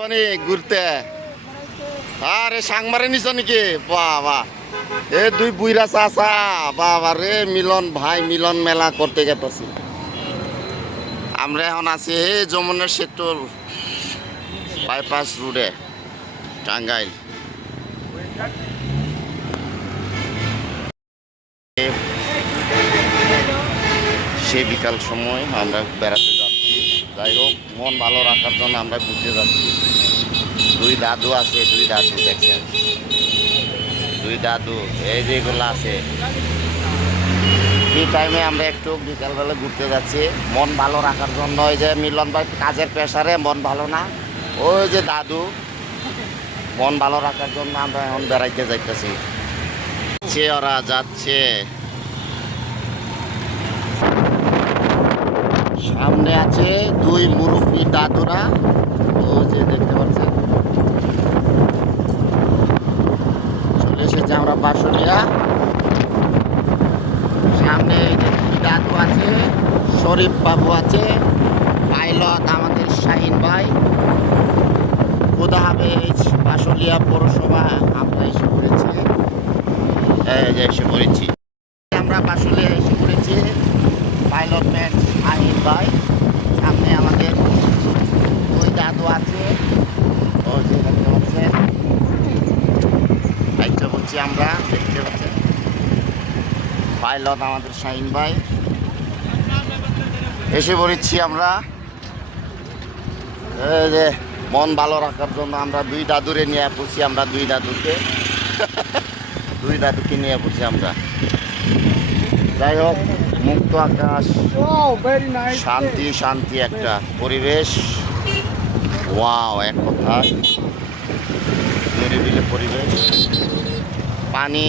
মানে ঘুরতে আরে সাংমারে নিছ নাকি বাবা এ দুই বুইরা চাচা বাবা রে মিলন ভাই মিলন মেলা করতে গেতেছি আমরা এখন আছি যমুনা সেতুর বাইপাস রোডে টাঙ্গাইল সে বিকাল সময় আমরা বেড়াতে যাচ্ছি যাই হোক মন ভালো রাখার জন্য আমরা ঘুরতে যাচ্ছি দুই দাদু আছে দুই দাদু দেখছেন দুই দাদু এই যেগুলো আছে এই টাইমে আমরা একটু বিকালবেলা ঘুরতে যাচ্ছি মন ভালো রাখার জন্য ওই যে মিলন ভাই কাজের প্রেসারে মন ভালো না ওই যে দাদু মন ভালো রাখার জন্য আমরা এখন বেড়াইতে যাইতেছি ওরা যাচ্ছে সামনে আছে দুই মুরব্বী দাদুরা ওই যে দেখতে পাচ্ছেন চলে এসেছে আমরা বাসুলিয়া সামনে দাদু আছে শরীফ বাবু আছে পাইলট আমাদের শাহিন ভাই খোদা হাফেজ বাসুলিয়া পৌরসভা আমরা এসে পড়েছি আমরা বাসুলিয়া এসে পড়েছি পাইলট ম্যান শাহিন ভাই সামনে আমাদের দুই দাদু আছে দেখতে পাচ্ছি আমরা দেখতে পাচ্ছেন পাইলট আমাদের শাহিন ভাই এসে পড়েছি আমরা এই যে মন ভালো রাখার জন্য আমরা দুই দাদুরে নিয়ে পড়ছি আমরা দুই দাদুকে নিয়ে পড়ছি আমরা যাই হোক মুক্ত আকাশ শান্তি শান্তি একটা পরিবেশ ওয়াও এক কথা নিরিবিলি পরিবেশ পানি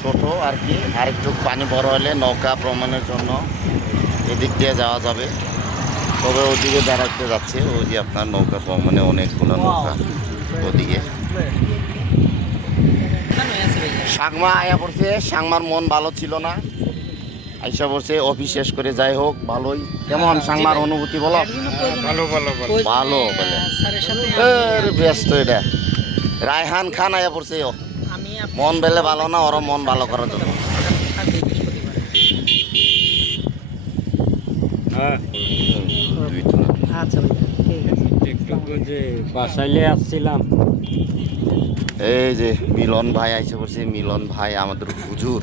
ছোট আর কি আরেকটু পানি বড় হলে নৌকা ভ্রমণের জন্য এদিক দিয়ে যাওয়া যাবে তবে ওদিকে বেড়াতে যাচ্ছে ওই যে আপনার নৌকা ভ্রমণে অনেকগুলো নৌকা ওদিকে সাংমা আয়া পড়ছে সাংমার মন ভালো ছিল না আইসা পড়ছে অফিস শেষ করে যাই হোক ভালোই কেমন সাংমার অনুভূতি বলো ভালো বলে ব্যস্ত এটা রায়হান খান আয়া পড়ছে মন বেলে ভালো না ওর মন ভালো করার জন্য বাসাইলে আসছিলাম এই যে মিলন ভাই আইসে পড়ছে মিলন ভাই আমাদের হুজুর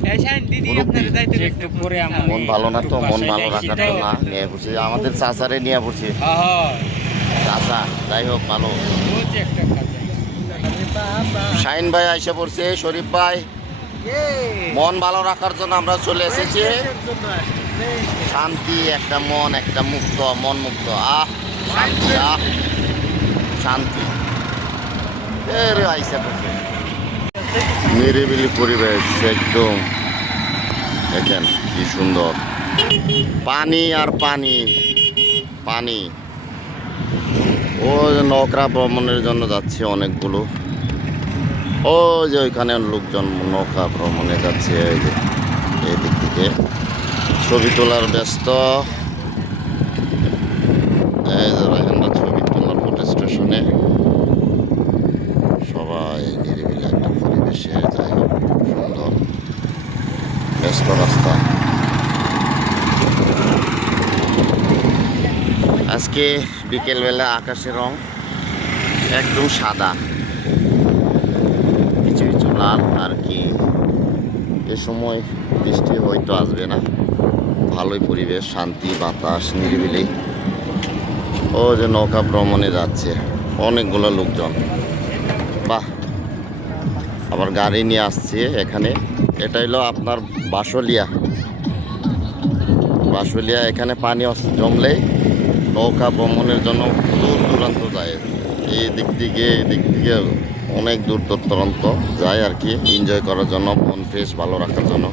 মন ভালো না তো মন ভালো রাখার জন্য নিয়ে পড়ছে আমাদের চাচারে নিয়ে পড়ছে চাচা যাই হোক ভালো শাহিন ভাই আইসে পড়ছে শরীফ ভাই মন ভালো রাখার জন্য আমরা চলে এসেছি শান্তি একটা মন একটা মুক্ত মন মুক্ত শান্তি শান্তি আইসা পড়ছে নিরিবিলি পরিবেশ একদম দেখেন কি সুন্দর পানি আর পানি পানি ও নৌকা ভ্রমণের জন্য যাচ্ছে অনেকগুলো ও যে ওইখানে লোকজন নৌকা ভ্রমণে যাচ্ছে এই যে এই দিক থেকে ছবি তোলার ব্যস্ত এই যে রায়হানরা ছবি তোলার ফটো স্টেশনে সবাই নিরিবিলি একটা পরিবেশে যাই হোক সুন্দর ব্যস্ত রাস্তা আজকে বিকেলবেলা আকাশের রং একদম সাদা কিছু কিছু লাল আর কি এ সময় বৃষ্টি হয়তো আসবে না ভালোই পরিবেশ শান্তি বাতাস নিরিবিলি ও যে নৌকা ভ্রমণে যাচ্ছে অনেকগুলো লোকজন বাহ আবার গাড়ি নিয়ে আসছে এখানে এটা হলো আপনার বাসুলিয়া এখানে পানি জমলেই নৌকা ভ্রমণের জন্য দূর দূরান্ত যায় এই দিক থেকে অনেক দূর দূরান্ত যায় আর কি এনজয় করার জন্য মন ফ্রেশ ভালো রাখার জন্য